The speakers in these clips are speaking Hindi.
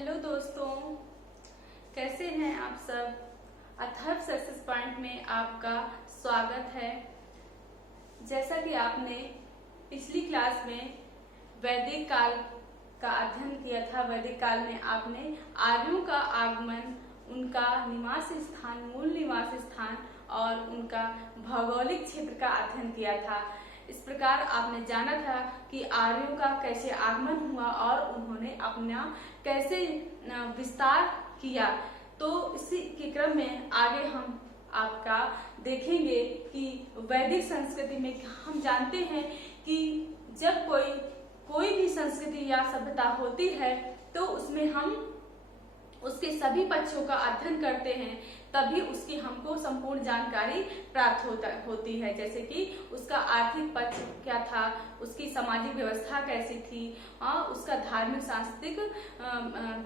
हेलो दोस्तों, कैसे हैं आप सब। अथर्व सक्सेस पॉइंट में आपका स्वागत है। जैसा कि आपने पिछली क्लास में वैदिक काल का अध्ययन किया था, वैदिक काल में आपने आर्यों का आगमन, उनका निवास स्थान, मूल निवास स्थान और उनका भौगोलिक क्षेत्र का अध्ययन किया था। इस प्रकार आपने जाना था कि आर्यों का कैसे आगमन हुआ और उन्होंने अपना कैसे विस्तार किया। तो इसी के क्रम में आगे हम आपका देखेंगे कि वैदिक संस्कृति में हम जानते हैं कि जब कोई भी संस्कृति या सभ्यता होती है तो उसमें हम उसके सभी पक्षों का अध्ययन करते हैं, तभी उसकी हमको संपूर्ण जानकारी प्राप्त होती है। जैसे कि उसका आर्थिक पक्ष क्या था, उसकी सामाजिक व्यवस्था कैसी थी, उसका धार्मिक सांस्कृतिक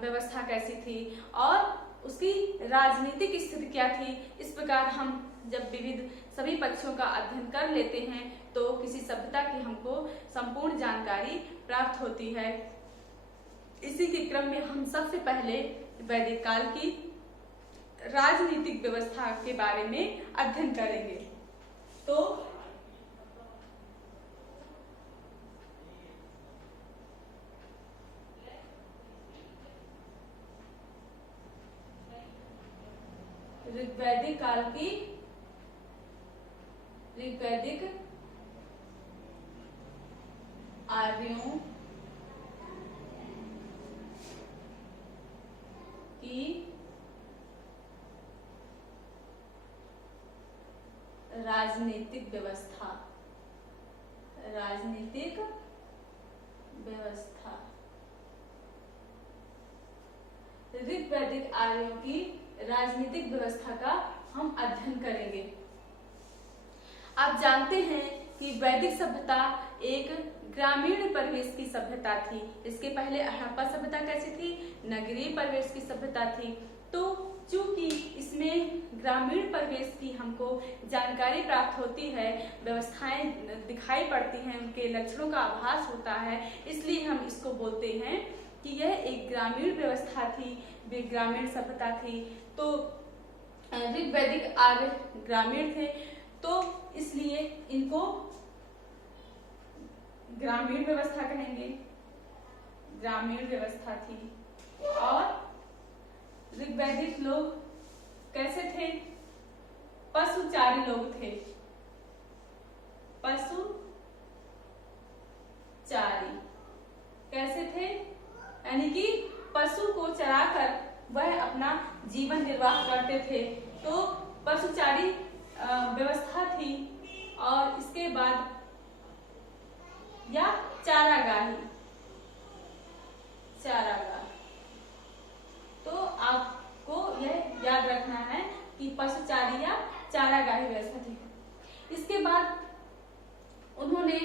व्यवस्था कैसी थी और उसकी राजनीतिक स्थिति क्या थी। इस प्रकार हम जब विविध सभी पक्षों का अध्ययन कर लेते हैं तो किसी सभ्यता की हमको संपूर्ण जानकारी प्राप्त होती है। इसी के क्रम में हम सबसे पहले वैदिक काल की राजनीतिक व्यवस्था के बारे में अध्ययन करेंगे। तो ऋग्वैदिक काल की ऋग्वैदिक आर्यों की राजनीतिक व्यवस्था ऋग्वैदिक आर्यों की राजनीतिक व्यवस्था का हम अध्ययन करेंगे। आप जानते हैं कि वैदिक सभ्यता एक ग्रामीण परिवेश की सभ्यता थी। इसके पहले हड़प्पा सभ्यता कैसी थी, नगरीय परिवेश की सभ्यता थी। तो चूंकि इसमें ग्रामीण परिवेश की हमको जानकारी प्राप्त होती है, व्यवस्थाएं दिखाई पड़ती हैं, उनके लक्षणों का आभास होता है, इसलिए हम इसको बोलते हैं कि यह एक ग्रामीण व्यवस्था थी, वे ग्रामीण सभ्यता थी। तो ऋग्वैदिक आर्य ग्रामीण थे, तो इसलिए इनको ग्रामीण व्यवस्था कहेंगे, ग्रामीण व्यवस्था थी। और ऋग्वैदिक लोग कैसे थे, पशुचारी लोग थे, पशुचारी कैसे थे, यानी कि पशु को चराकर वह अपना जीवन निर्वाह करते थे। तो पशुचारी व्यवस्था थी। और इसके बाद या चारागाही, तो आपको यह याद रखना है कि पशुचारी या चारागाही व्यवस्था थी। इसके बाद उन्होंने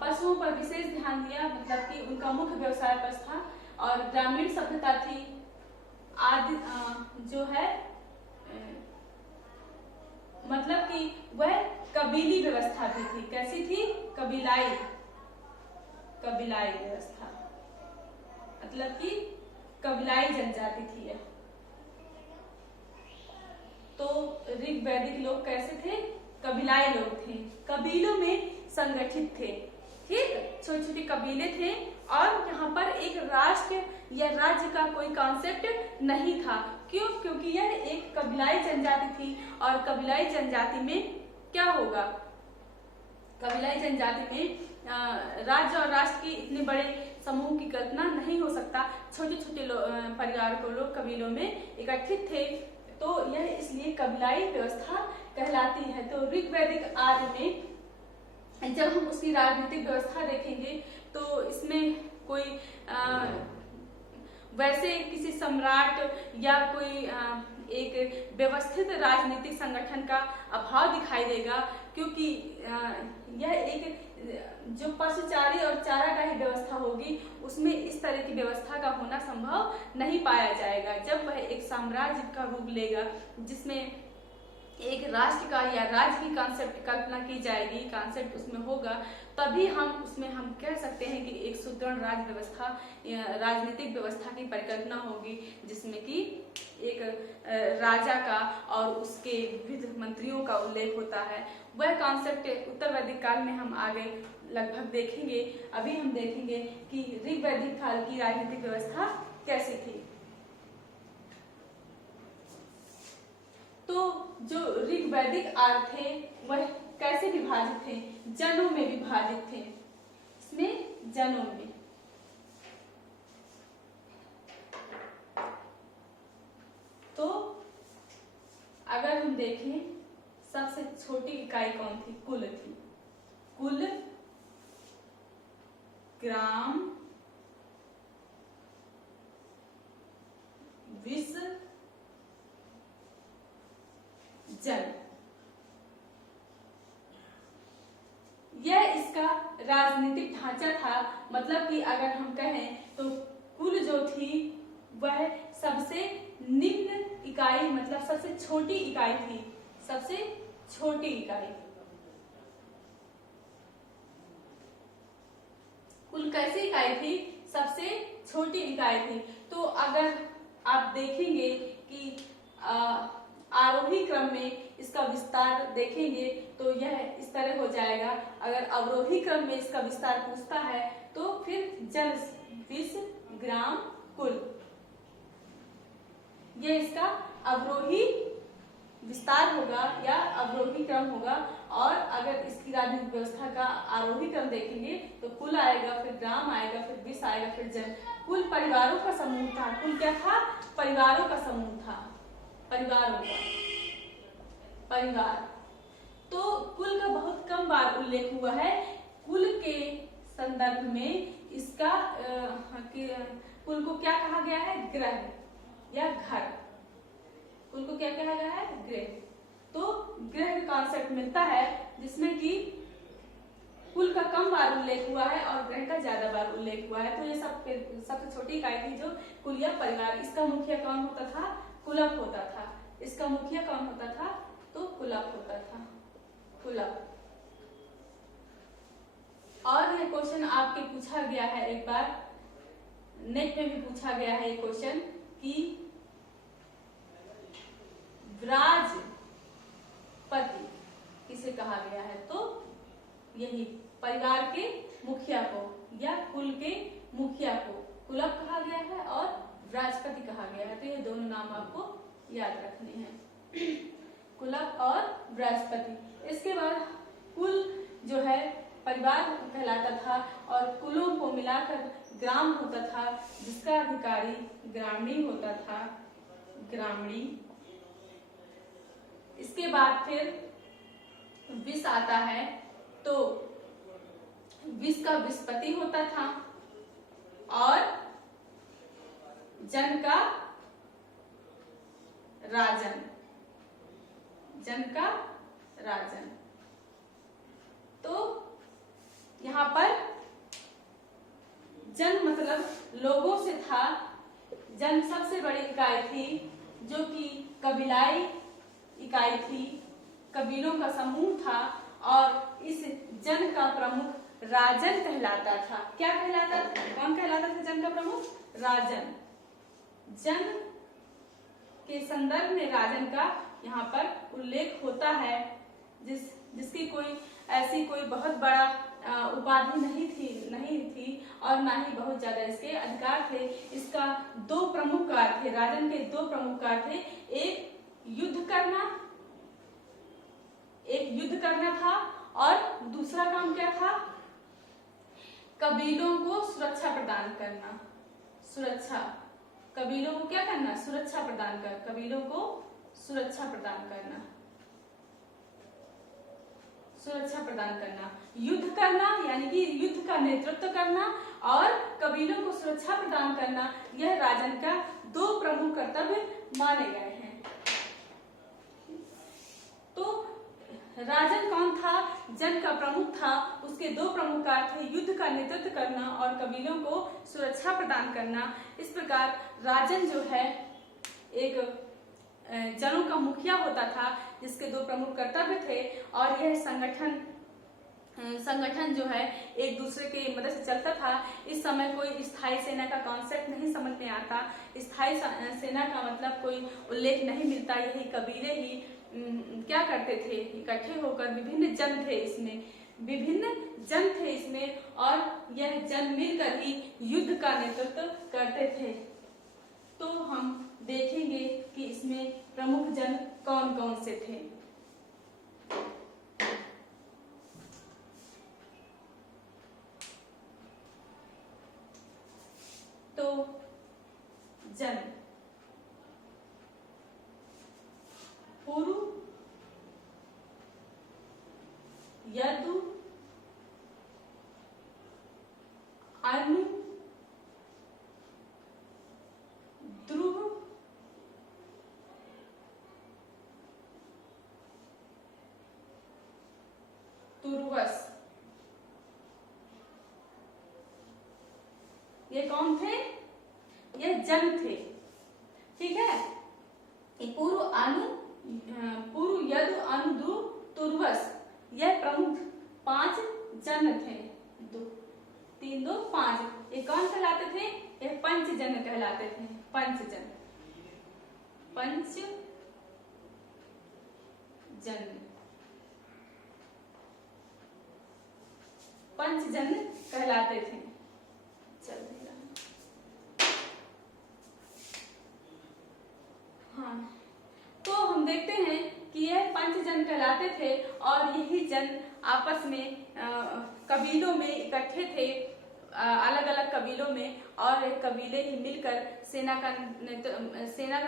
पशुओं पर विशेष ध्यान दिया, मतलब कि उनका मुख्य व्यवसाय पशु था। और ग्रामीण सभ्यता थी आदि जो है मतलब कि वह कबीली व्यवस्था भी थी। कैसी थी, कबीलाई व्यवस्था, मतलब कि कबीलाई जनजाति थी यह। तो ऋग्वैदिक लोग कैसे थे, कबीलाई लोग थे, कबीलों में संगठित थे। ठीक, छोटे छोटे कबीले थे और यहाँ पर एक राष्ट्र या राज्य का कोई कॉन्सेप्ट नहीं था। क्यों? क्योंकि यह एक कबीलाई जनजाति थी और कबीलाई जनजाति में क्या होगा, कबीलाई जनजाति में राज्य और राष्ट्र की इतने बड़े समूह की कल्पना नहीं हो सकता। छोटे छोटे परिवार को लोग कबीलों में इकट्ठित थे, तो यह इसलिए कबीलाई व्यवस्था कहलाती है। तो ऋग्वैदिक आर्य में जब हम उसकी राजनीतिक व्यवस्था देखेंगे तो इसमें कोई वैसे किसी सम्राट या कोई एक व्यवस्थित राजनीतिक संगठन का अभाव दिखाई देगा, क्योंकि यह एक जो पशुचारी और चारागाही व्यवस्था होगी उसमें इस तरह की व्यवस्था का होना संभव नहीं पाया जाएगा। जब वह एक साम्राज्य का रूप लेगा जिसमें एक राष्ट्र का या राज्य की कॉन्सेप्ट कल्पना की जाएगी, कॉन्सेप्ट उसमें होगा, तभी हम कह सकते हैं कि एक सुदृढ़ राज्य व्यवस्था, राजनीतिक व्यवस्था की परिकल्पना होगी, जिसमें कि एक राजा का और उसके विविध मंत्रियों का उल्लेख होता है। वह कॉन्सेप्ट उत्तर वैदिक काल में हम आगे लगभग देखेंगे। अभी हम देखेंगे कि ऋग वैदिक काल की राजनीतिक व्यवस्था कैसी थी। तो जो ऋग वैदिक आर्य थे वह कैसे विभाजित थे? जनों में विभाजित थे। इसमें जनों में तो अगर हम देखें, सबसे छोटी इकाई कौन थी? कुल थी। कुल, ग्राम, विस, जन। यह इसका राजनीतिक ढांचा था। मतलब कि अगर हम कहें तो कुल जो थी वह सबसे निम्न इकाई, मतलब सबसे छोटी इकाई थी, सबसे छोटी इकाई। कुल कैसी इकाई थी? सबसे छोटी इकाई थी। तो अगर आप देखेंगे कि आरोही क्रम में इसका विस्तार देखेंगे तो यह इस तरह हो जाएगा। अगर अवरोही क्रम में इसका विस्तार पूछता है तो फिर जन, विस, ग्राम, कुल, यह इसका अवरोही विस्तार होगा या अवरोही क्रम होगा। और अगर इसकी राजनीतिक व्यवस्था का आरोही क्रम देखेंगे तो कुल आएगा, फिर ग्राम आएगा, फिर विस आएगा, फिर जन। कुल परिवारों का समूह था। कुल क्या था? परिवारों का समूह था। परिवारों का परिवार। तो कुल का बहुत कम बार उल्लेख हुआ है। कुल के संदर्भ में इसका कुल को क्या कहा गया है? गृह या घर। कुल को क्या कहा गया है? गृह। तो गृह का कॉन्सेप्ट मिलता है जिसमें कि कुल का कम बार उल्लेख हुआ है और गृह का ज्यादा बार उल्लेख हुआ है। तो ये सबसे छोटी इकाई थी जो कुल या परिवार। इसका मुखिया कौन होता था? कुलप होता था। इसका मुखिया कौन होता था? तो कुलप होता था। कुलप। और यह क्वेश्चन आपके पूछा गया है, एक बार नेट में भी पूछा गया है ये क्वेश्चन कि व्राजपति किसे कहा गया है? तो यही परिवार के मुखिया को या कुल के मुखिया को कुलप कहा गया है और व्राजपति कहा गया है। तो ये दोनों नाम आपको याद रखने हैं, कुलप और व्राजपति। इसके बाद कुल जो है परिवार कहलाता था और कुलों को मिलाकर ग्राम होता था, जिसका अधिकारी ग्रामीण होता था, ग्रामीण। इसके बाद फिर विस आता है, तो विस का विस्पति होता था और जन का राजन। जन का राजन। तो यहां पर जन मतलब लोगों से था। जन सबसे बड़ी इकाई थी जो कि कबीलाई इकाई थी, कबीलों का समूह था और इस जन का प्रमुख राजन कहलाता था। क्या कहलाता था? कौन कहलाता था जन का प्रमुख? राजन। जन के संदर्भ में राजन का यहाँ पर उल्लेख होता है, जिसकी कोई ऐसी कोई बहुत बड़ा उपाधि नहीं थी और ना ही बहुत ज्यादा इसके अधिकार थे। इसका दो प्रमुख कार्य थे, राजन के दो प्रमुख कार्य थे। एक युद्ध करना था और दूसरा काम क्या था? कबीलों को सुरक्षा प्रदान करना। सुरक्षा, कबीलों को क्या करना? सुरक्षा प्रदान कर, कबीलों को सुरक्षा प्रदान करना, सुरक्षा प्रदान करना। युद्ध करना यानी कि युद्ध का नेतृत्व करना और कबीलों को सुरक्षा प्रदान करना, यह राजन का दो प्रमुख कर्तव्य माने गए हैं। तो राजन कौन था? जन का प्रमुख था। उसके दो प्रमुख कार्य थे, युद्ध का नेतृत्व करना और कबीलों को सुरक्षा प्रदान करना। इस प्रकार राजन जो है एक जनों का मुखिया होता था, जिसके दो प्रमुख कर्तव्य थे और यह संगठन जो है एक दूसरे की मदद से चलता था। इस समय कोई स्थायी सेना का कॉन्सेप्ट नहीं समझ में आता। स्थायी सेना का मतलब कोई उल्लेख नहीं मिलता। यही कबीले ही क्या करते थे, इकट्ठे होकर विभिन्न जन थे इसमें और यह जन मिलकर ही युद्ध का नेतृत्व करते थे। तो हम देखेंगे कि इसमें प्रमुख जन कौन कौन से थे। तो जन पुरु, यदु, अनु, ध्रुव, तुर्वस, ये कौन थे? ये जन थे। ठीक है, पुरु, यदु, अनु, ध्रुव, तुर्वस, यह प्रमुख 5 जन थे। 2 3 2 5। ये कौन कहलाते थे? ये पंचजन कहलाते थे। पंचजन कहलाते थे। हाँ, तो हम देखते हैं कि यह पंचजन कहलाते थे और यही जन आपस में कबीलों में इकट्ठे थे, अलग अलग कबीलों में, और कबीले ही मिलकर सेना का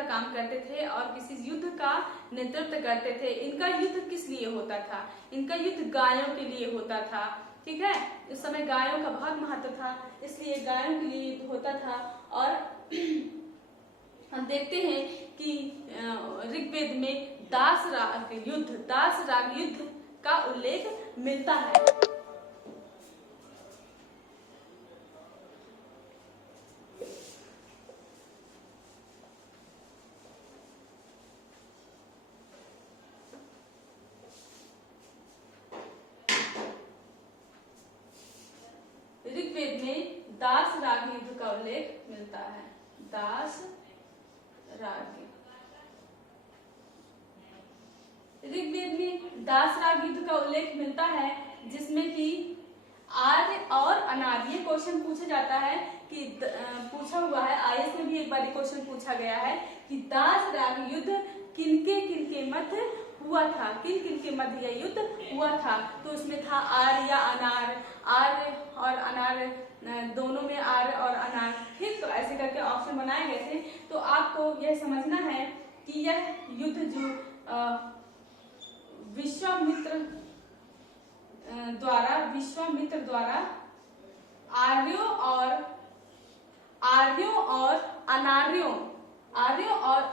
काम करते थे और किसी युद्ध का नेतृत्व करते थे। इनका युद्ध किस लिए होता था? इनका युद्ध गायों के लिए होता था। ठीक है, उस समय गायों का बहुत महत्व था, इसलिए गायों के लिए युद्ध होता था। और हम देखते हैं कि ऋग्वेद में दास राग युद्ध का उल्लेख मिलता है। ऋग्वेद में दास राग युद्ध का उल्लेख मिलता है। दास राग, ऋग्वेद में दास राग युद्ध का उल्लेख मिलता है, जिसमें कि आर्य और अनार्य, ये क्वेश्चन पूछा जाता है कि पूछा हुआ है आईएएस में भी एक बार क्वेश्चन पूछा गया है कि दास राग युद्ध किनके मध्य हुआ था, किनके मध्य यह युद्ध हुआ था। तो उसमें था आर्य या अनार्य, आर्य और अनार्य, दोनों में आर्य और अनार्य। ठीक, तो ऐसे करके ऑप्शन बनाए गए थे। तो आपको यह समझना है कि यह युद्ध जो विश्वामित्र द्वारा आर्यों और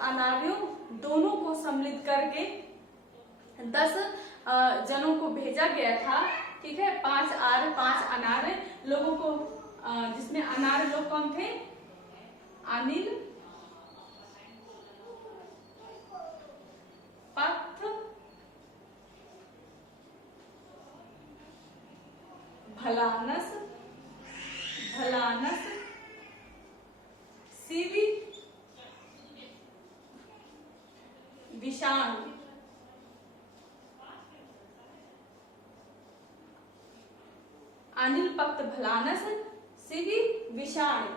अनार्यों दोनों को सम्मिलित करके 10 जनों को भेजा गया था। ठीक है, 5 आर्य 5 अनार्य लोगों को, जिसमें अनार्य लोग कौन थे? अनिल, पथ, भलानस, सिवि, विषाणु। अनिल, पक्त, भलानस, सिवि, विषाणु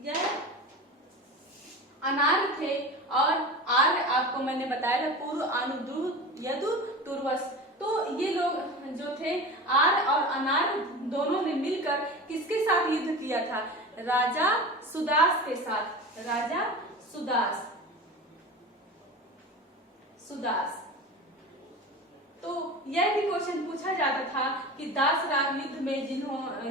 यह अनार्य थे। और आर्य आपको मैंने बताया था पूर्व, अनु, ध्रुव, यदु, तुर्वस। तो ये लोग जो थे आर्य और अनार्य दोनों ने मिलकर किसके साथ युद्ध किया था? राजा सुदास के साथ। राजा सुदास। तो यह भी क्वेश्चन पूछा जाता था कि दास राग युद्ध में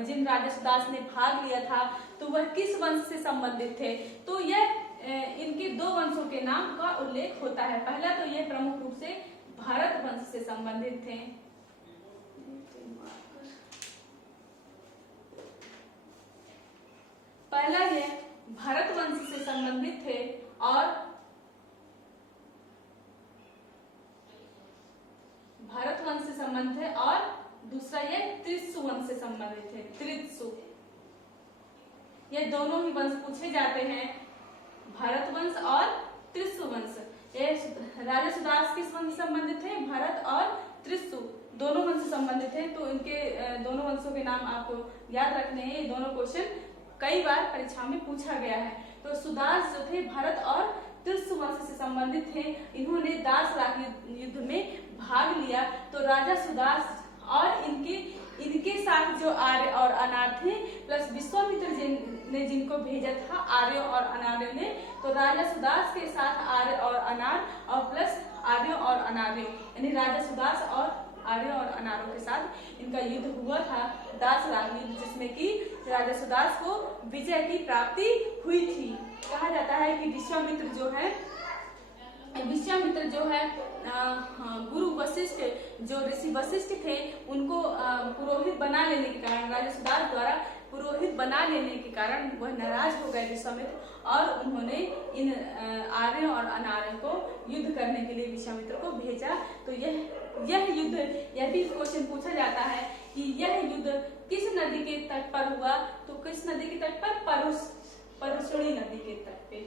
जिन राजा सुदास ने भाग लिया था तो वह किस वंश से संबंधित थे? तो यह इनके 2 वंशों के नाम का उल्लेख होता है। पहला तो यह प्रमुख रूप से भरत वंश से संबंधित थे। पहला ये भरत वंश से संबंधित थे और संबंधित थे। त्रित्सु, ये दोनों ही वंश पूछे जाते हैं, भरत वंश और त्रित्सु वंश। ये राजा सुदास किस वंश से संबंधित थे? भरत और त्रित्सु दोनों वंश से संबंधित थे। तो इनके दोनों वंशों के नाम आपको याद रखने हैं। ये दोनों क्वेश्चन कई बार परीक्षा में पूछा गया है। तो सुदास जो थे भरत और त्रित्सु वंश से संबंधित थे। इन्होंने दासराग युद्ध में भाग लिया। तो राजा सुदास और इनके साथ जो आर्य और अनार्य थे प्लस विश्वामित्र ने जिनको भेजा था आर्य और अनार्य ने, तो राजा सुदास के साथ आर्य और अनार्य और प्लस आर्य और अनार्य, यानी राजा सुदास और आर्य और अनार्यों के साथ इनका युद्ध हुआ था, दासराग युद्ध, जिसमें कि राजा सुदास को विजय की प्राप्ति हुई थी। कहा जाता है कि विश्वामित्र जो है गुरु वशिष्ठ, जो ऋषि वशिष्ठ थे, उनको पुरोहित बना लेने के कारण, राजा सुदास द्वारा पुरोहित बना लेने के कारण वह नाराज हो गए विश्वामित्र, और उन्होंने इन आर्य और अनार्य को युद्ध करने के लिए विश्वामित्र को भेजा। तो यह युद्ध, यह भी क्वेश्चन पूछा जाता है कि यह युद्ध किस नदी के तट पर हुआ? तो किस नदी के तट पर? परुष्णी नदी के तट पे।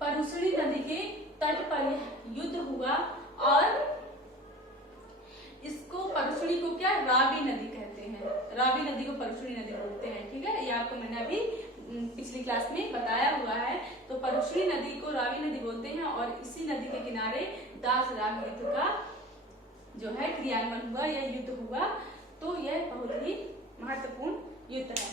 परुष्णी नदी के तट पर यह युद्ध हुआ, और इसको परुष्णी को क्या रावी नदी कहते हैं, रावी नदी को परुष्णी नदी बोलते हैं। ठीक है, ये आपको मैंने अभी पिछली क्लास में बताया हुआ है। तो परुष्णी नदी को रावी नदी बोलते हैं, और इसी नदी के किनारे दासराग युद्ध का जो है क्रियान्वयन हुआ, यह युद्ध हुआ। तो यह बहुत ही महत्वपूर्ण युद्ध है।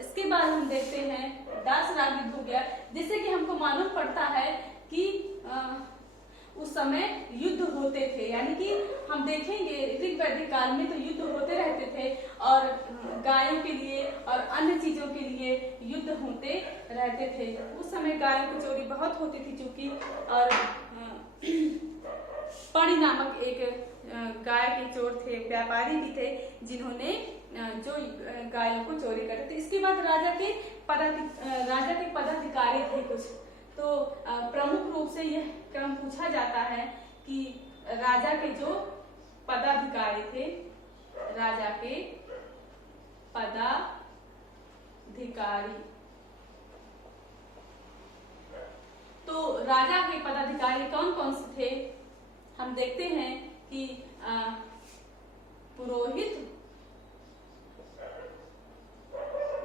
इसके बाद हम देखते हैं दासराग युद्ध हो गया। जैसे कि हमको मालूम पड़ता है कि उस समय युद्ध होते थे, यानी कि हम देखेंगे ऋग्वैदिक काल में तो युद्ध होते रहते थे, और गायों के लिए और अन्य चीजों के लिए युद्ध होते रहते थे। उस समय गायों की चोरी बहुत होती थी चूंकि, और पणि नामक एक गाय के चोर थे, व्यापारी भी थे, जिन्होंने जो गायों को चोरी करते थे। इसके बाद राजा के पदाधिकारी थे कुछ, तो प्रमुख रूप से यह क्रम पूछा जाता है कि राजा के जो पदाधिकारी थे, राजा के पदाधिकारी, तो राजा के पदाधिकारी कौन कौन से थे? हम देखते हैं कि पुरोहित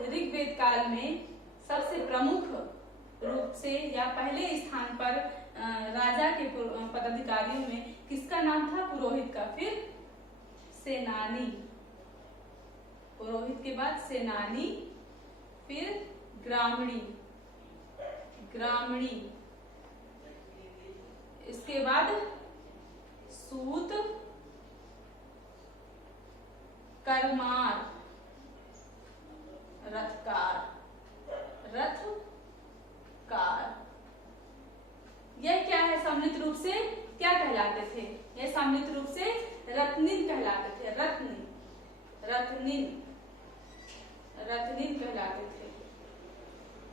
ऋग्वेद काल में सबसे प्रमुख रूप से या पहले स्थान पर राजा के पदाधिकारियों में किसका नाम था? पुरोहित का। फिर सेनानी, पुरोहित के बाद सेनानी, फिर ग्रामणी, इसके बाद सूत, करमार, रथकार। यह क्या है? सम्मिलित रूप से क्या कहलाते थे? यह सम्मिलित रूप से रत्निन कहलाते थे। रत्निन कहलाते थे।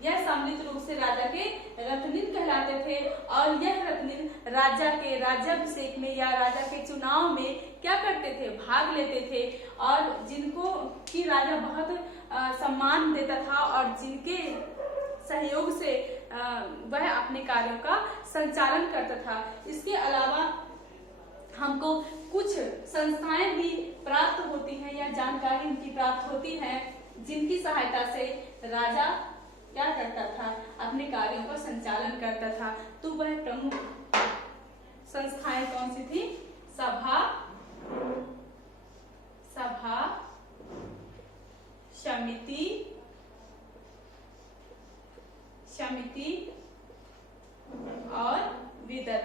यह सम्मिलित रूप से राजा के रत्निन कहलाते थे, और यह रत्निन राजा के राज्याभिषेक में या राजा के चुनाव में क्या करते थे? भाग लेते थे, और जिनको की राजा बहुत सम्मान देता था, और जिनके सहयोग से वह अपने कार्यों का संचालन करता था। इसके अलावा हमको कुछ संस्थाएं भी प्राप्त होती हैं या जानकारी उनकी प्राप्त होती है, जिनकी सहायता से राजा क्या करता था? अपने कार्यों का संचालन करता था। तो वह प्रमुख संस्थाएं कौन सी थी? सभा, समिति और विदत।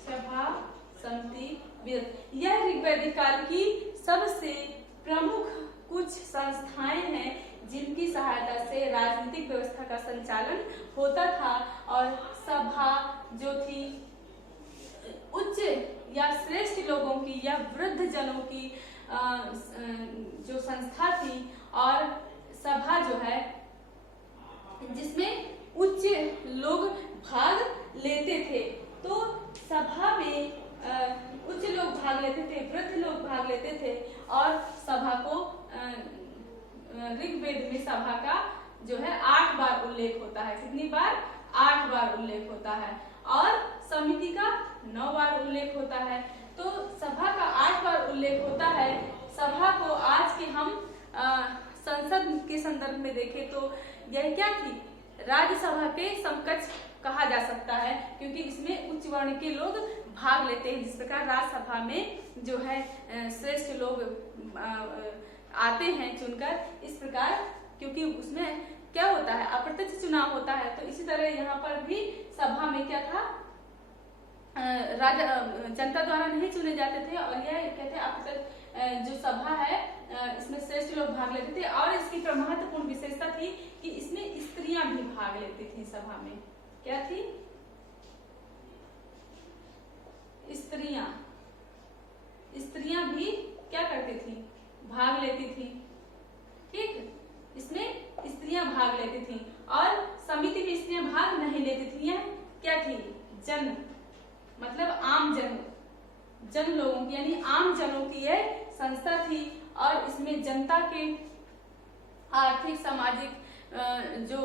सभा, समिति, विदत, यह ऋग्वैदिक काल की सबसे प्रमुख कुछ संस्थाएं हैं, जिनकी सहायता से राजनीतिक व्यवस्था का संचालन होता था। और सभा जो थी उच्च या श्रेष्ठ लोगों की या वृद्ध जनों की जो संस्था थी, और सभा जो है जिसमें उच्च लोग भाग लेते थे। तो सभा में उच्च लोग भाग लेते थे, वृद्ध लोग भाग लेते थे और सभा को ऋग्वेद में सभा का जो है 8 बार उल्लेख होता है। कितनी बार? 8 बार उल्लेख होता है और समिति का 9 बार उल्लेख होता है। तो सभा का 8 बार उल्लेख होता है। सभा को आज के हम संसद के संदर्भ में देखें तो यह क्या थी? राज्यसभा के समकक्ष कहा जा सकता है, क्योंकि इसमें उच्च वर्ण के लोग भाग लेते हैं। जिस प्रकार राज्यसभा में जो है श्रेष्ठ लोग आते हैं चुनकर, इस प्रकार क्योंकि उसमें क्या होता है? अप्रत्यक्ष चुनाव होता है। तो इसी तरह यहाँ पर भी सभा में क्या था? जनता द्वारा नहीं चुने जाते थे और यह कहते हैं अप्रत्यक्ष जो सभा है इसमें श्रेष्ठ लोग भाग लेते थे। और इसकी महत्वपूर्ण विशेषता थी कि इसमें स्त्रियां भी भाग लेती थी सभा में। क्या थी? स्त्रियां भी क्या करती थी? भाग लेती थी। ठीक, इसमें स्त्रियां भाग लेती थी और समिति में स्त्रियां भाग नहीं लेती थी। यह क्या थी? जन मतलब आम जन लोगों की यानी आम जनों की यह संस्था थी और इसमें जनता के आर्थिक सामाजिक जो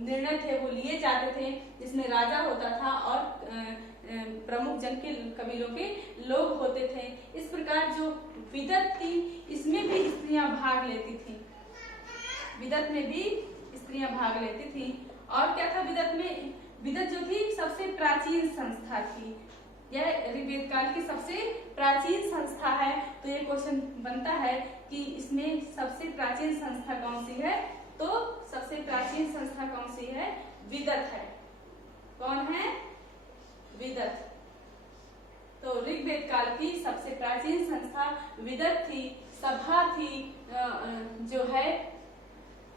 निर्णय थे वो लिए जाते थे, जिसमें राजा होता था और प्रमुख जन के कबीलों के लोग होते थे। इस प्रकार जो विदत थी इसमें भी स्त्रियां भाग लेती थी। विदत में भी स्त्रियां भाग लेती थी। और क्या था विदत में? विदत जो थी सबसे प्राचीन संस्था थी। यह ऋग्वेद काल की सबसे प्राचीन संस्था है। तो ये क्वेश्चन बनता है कि इसमें सबसे प्राचीन संस्था कौन सी है? तो सबसे प्राचीन संस्था कौन सी है? विदत है। कौन है? विदत। तो ऋग्वेद काल की सबसे प्राचीन संस्था विदत थी। सभा थी जो है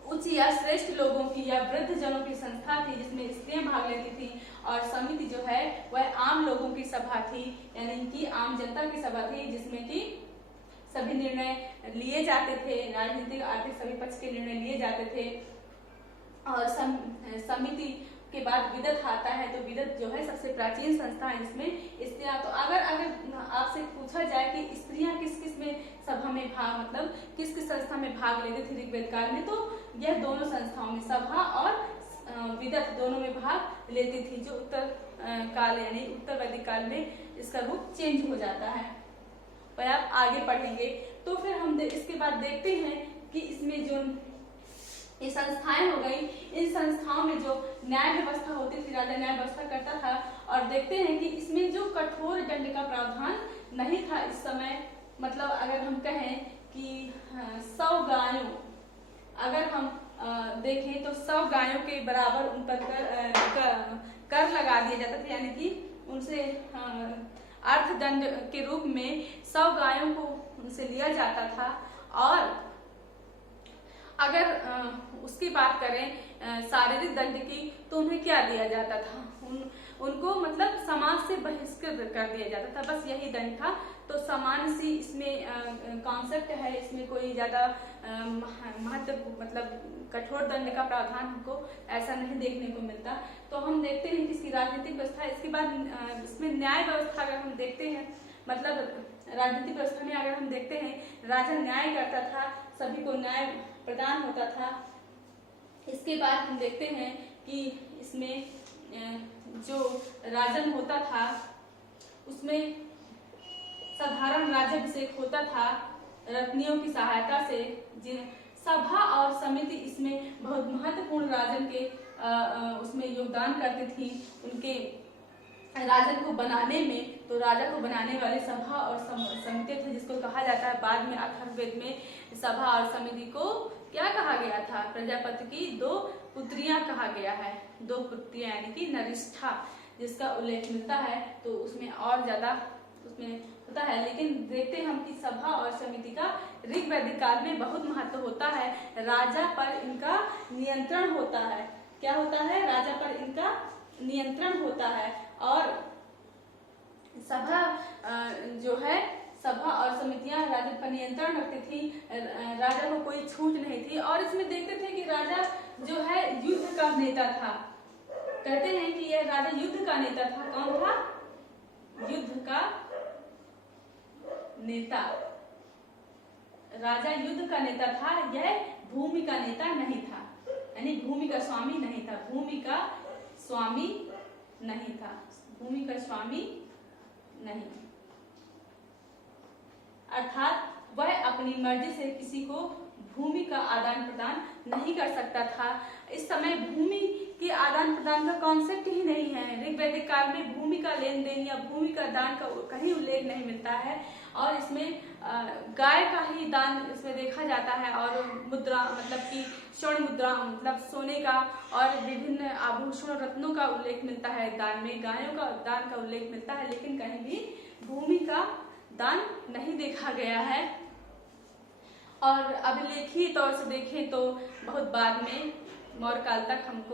उच्च या श्रेष्ठ लोगों की या वृद्ध जनों की संस्था थी, जिसमें स्त्रियां भाग लेती थी। और समिति जो है वह आम लोगों की सभा थी, यानी कि आम जनता की सभा थी, जिसमें कि सभी निर्णय लिए जाते थे, राजनीतिक आर्थिक सभी पक्ष के निर्णय लिए जाते थे। और समिति के बाद विदत आता है। तो विदत जो है सबसे प्राचीन संस्था है जिसमें स्त्रियां। तो अगर आपसे पूछा जाए कि स्त्रियां किस किस में सभा में भाग मतलब किस किस संस्था में भाग लेते थे ऋग्वेद काल में, तो यह दोनों संस्थाओं में सभा और विदत दोनों में भाग लेती थी। जो उत्तर काल यानी उत्तर वैदिक काल में इसका रूप चेंज हो जाता है। पर आप आगे पढ़ेंगे तो फिर हम इसके बाद देखते हैं कि इसमें जो ये संस्थाएं हो गई, इन संस्थाओं में जो न्याय व्यवस्था होती थी, राजा न्याय व्यवस्था करता था। और देखते हैं कि इसमें जो कठोर दंड का प्रावधान नहीं था इस समय। मतलब अगर हम कहें कि 100 गायों अगर हम देखें तो 100 गायों के बराबर उन पर कर लगा दिया जाता था, यानी कि उनसे अर्थदंड के रूप में 100 गायों को उनसे लिया जाता था। और अगर उसकी बात करें शारीरिक दंड की, तो उन्हें क्या दिया जाता था? उनको मतलब समाज से बहिष्कृत कर दिया जाता था। बस यही दंड था। तो सामान्य सी इसमें कॉन्सेप्ट है, इसमें कोई ज्यादा महत्व मतलब कठोर दंड का प्रावधान हमको ऐसा नहीं देखने को मिलता। तो हम देखते हैं कि इसकी राजनीतिक व्यवस्था, इसके बाद इसमें न्याय व्यवस्था अगर हम देखते हैं, मतलब राजनीतिक व्यवस्था में अगर हम देखते हैं राजा न्याय करता था, सभी को न्याय प्रदान होता था। इसके बाद हम देखते हैं कि इसमें जो राजन होता था उसमें साधारण राज्याभिषेक होता था रत्नियों की सहायता से। सभा और समिति इसमें बहुत महत्वपूर्ण राजन के उसमें योगदान करती थी उनके राजन को बनाने में। तो राजा को बनाने वाले सभा और समिति थे, जिसको कहा जाता है बाद में अथर्ववेद में सभा और समिति को क्या कहा गया था? प्रजापति की 2 पुत्रियां कहा गया है। 2 पुत्रियां यानी कि नरिष्ठा, जिसका उल्लेख मिलता है। तो उसमें और ज्यादा उसमें होता है। लेकिन देखते हैं हम कि सभा और समिति का ऋग्वैदिक काल में बहुत महत्व होता है। राजा पर इनका नियंत्रण होता है। क्या होता है? राजा पर इनका नियंत्रण होता है। और सभा जो है सभा और समितियां राजा पर नियंत्रण रखती थी, राजा को कोई छूट नहीं थी। और इसमें देखते थे कि राजा जो है युद्ध का नेता था। कहते हैं कि यह राजा युद्ध का नेता था। कौन था? युद्ध का नेता। राजा युद्ध का नेता था, यह भूमि का नेता नहीं था, यानी भूमि का स्वामी नहीं था। भूमि का स्वामी नहीं था। भूमि का स्वामी नहीं, अर्थात वह अपनी मर्जी से किसी को भूमि का आदान प्रदान नहीं कर सकता था। इस समय भूमि के आदान प्रदान का कॉन्सेप्ट ही नहीं है। ऋग्वैदिक काल में भूमि का लेन देन या भूमि का दान का कहीं उल्लेख नहीं मिलता है, और इसमें गाय का ही दान इसमें देखा जाता है, और मुद्रा मतलब कि स्वर्ण मुद्रा मतलब सोने का और विभिन्न आभूषण रत्नों का उल्लेख मिलता है दान में। गायों का दान का उल्लेख मिलता है, लेकिन कहीं भी भूमि का दान नहीं देखा गया है। और अभिलेखीय तौर से देखें तो बहुत बाद में मौर्य काल तक हमको